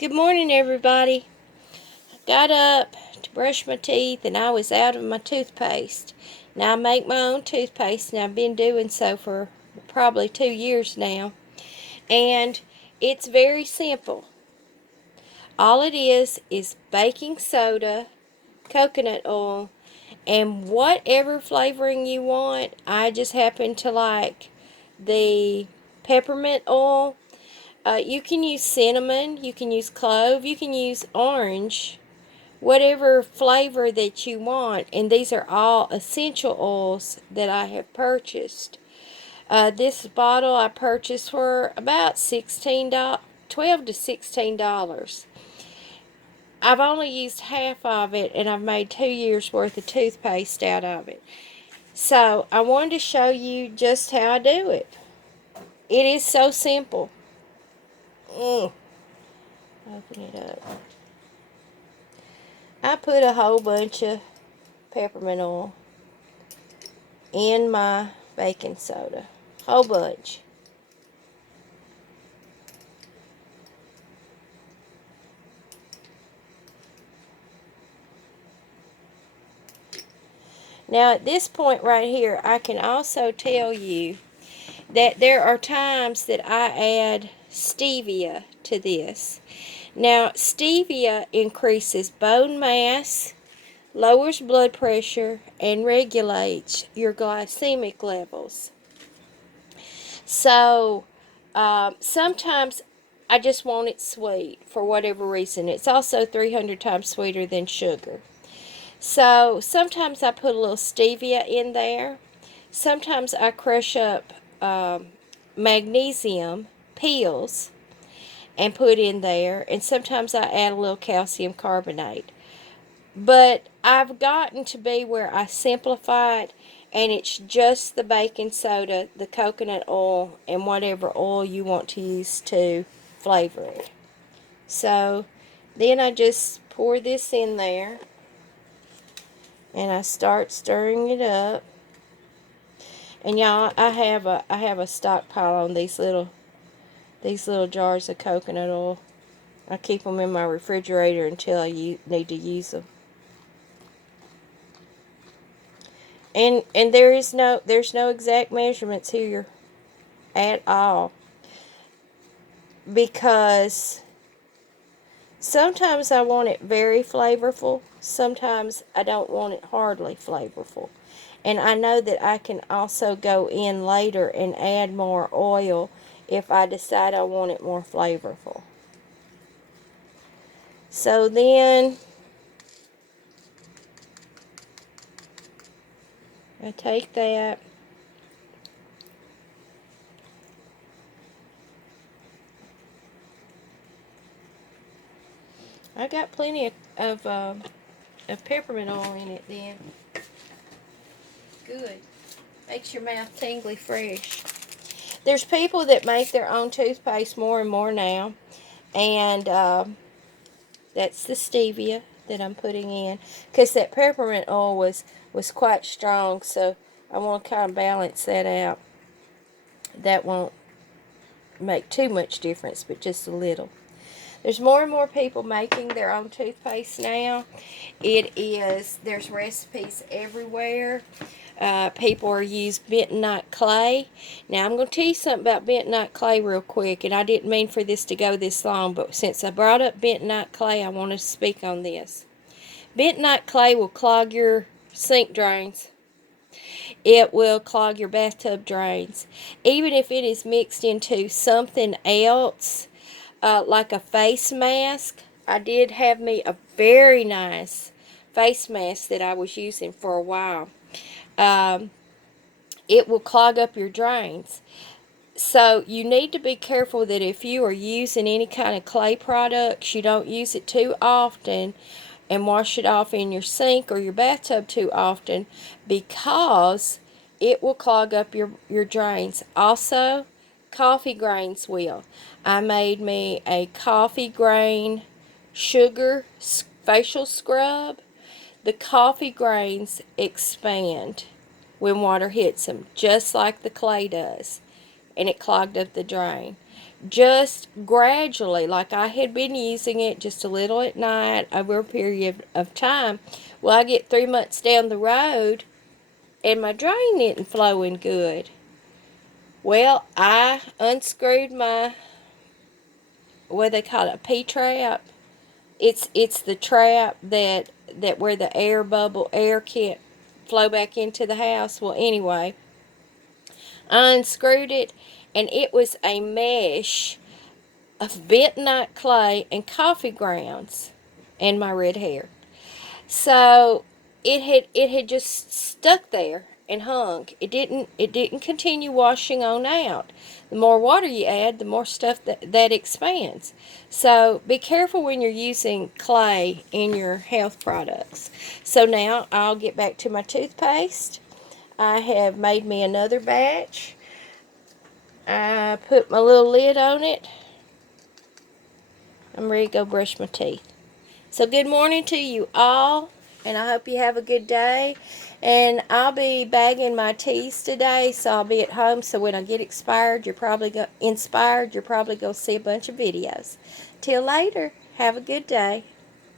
Good morning, everybody. I got up to brush my teeth and I was out of my toothpaste. Now I make my own toothpaste and I've been doing so for probably 2 years now. And it's very simple. All it is baking soda, coconut oil, and whatever flavoring you want. I just happen to like the peppermint oil. You can use cinnamon, you can use clove, you can use orange, whatever flavor that you want. And these are all essential oils that I have purchased. This bottle I purchased for about $12 to $16. I've only used half of it and I've made 2 years worth of toothpaste out of it. So I wanted to show you just how I do it. It is so simple. Open it up. I put a whole bunch of peppermint oil in my baking soda. Whole bunch. Now at this point right here, I can also tell you that there are times that I add stevia to this. Now stevia increases bone mass, lowers blood pressure, and regulates your glycemic levels. So sometimes I just want it sweet for whatever reason. It's also 300 times sweeter than sugar. So sometimes I put a little stevia in there. Sometimes I crush up magnesium pills and put in there. And sometimes I add a little calcium carbonate. But I've gotten to be where I simplify it, and it's just the baking soda, the coconut oil, and whatever oil you want to use to flavor it. So then I just pour this in there and I start stirring it up. And y'all, I have a stockpile on these little jars of coconut oil. I keep them in my refrigerator until I need to use them. And there's no exact measurements here at all, because sometimes I want it very flavorful, sometimes I don't want it hardly flavorful. And I know that I can also go in later and add more oil if I decide I want it more flavorful. So then I take that, I got plenty of peppermint oil in it then. Good. Makes your mouth tingly fresh. There's people that make their own toothpaste more and more now. And that's the stevia that I'm putting in. Because that peppermint oil was quite strong. So I want to kind of balance that out. That won't make too much difference, but just a little. There's more and more people making their own toothpaste now. There's recipes everywhere. People are using bentonite clay. Now I'm going to tell you something about bentonite clay real quick, and I didn't mean for this to go this long, but since I brought up bentonite clay, I want to speak on this. Bentonite clay will clog your sink drains. It will clog your bathtub drains. Even if it is mixed into something else, like a face mask. I did have me a very nice face mask that I was using for a while. It will clog up your drains. So you need to be careful that if you are using any kind of clay products, you don't use it too often and wash it off in your sink or your bathtub too often, because it will clog up your drains. Also, coffee grains will. I made me a coffee grain sugar facial scrub. The coffee grains expand when water hits them, just like the clay does, and it clogged up the drain. just gradually, like I had been using it just a little at night over a period of time. Well, I get 3 months down the road and my drain isn't flowing good. Well, I unscrewed my, what they call it, a P-trap. It's the trap that where the air can't flow back into the house. Well, anyway, I unscrewed it, and it was a mesh of bentonite clay and coffee grounds and my red hair. So it had just stuck there and hung. It didn't continue washing on out. The more water you add, the more stuff that expands. So be careful when you're using clay in your health products. So now I'll get back to my toothpaste. I have made me another batch. I put my little lid on it. I'm ready to go brush my teeth. So good morning to you all, and I hope you have a good day. And I'll be bagging my teas today, so I'll be at home. So when I get inspired, you're probably going to see a bunch of videos. Till later, have a good day.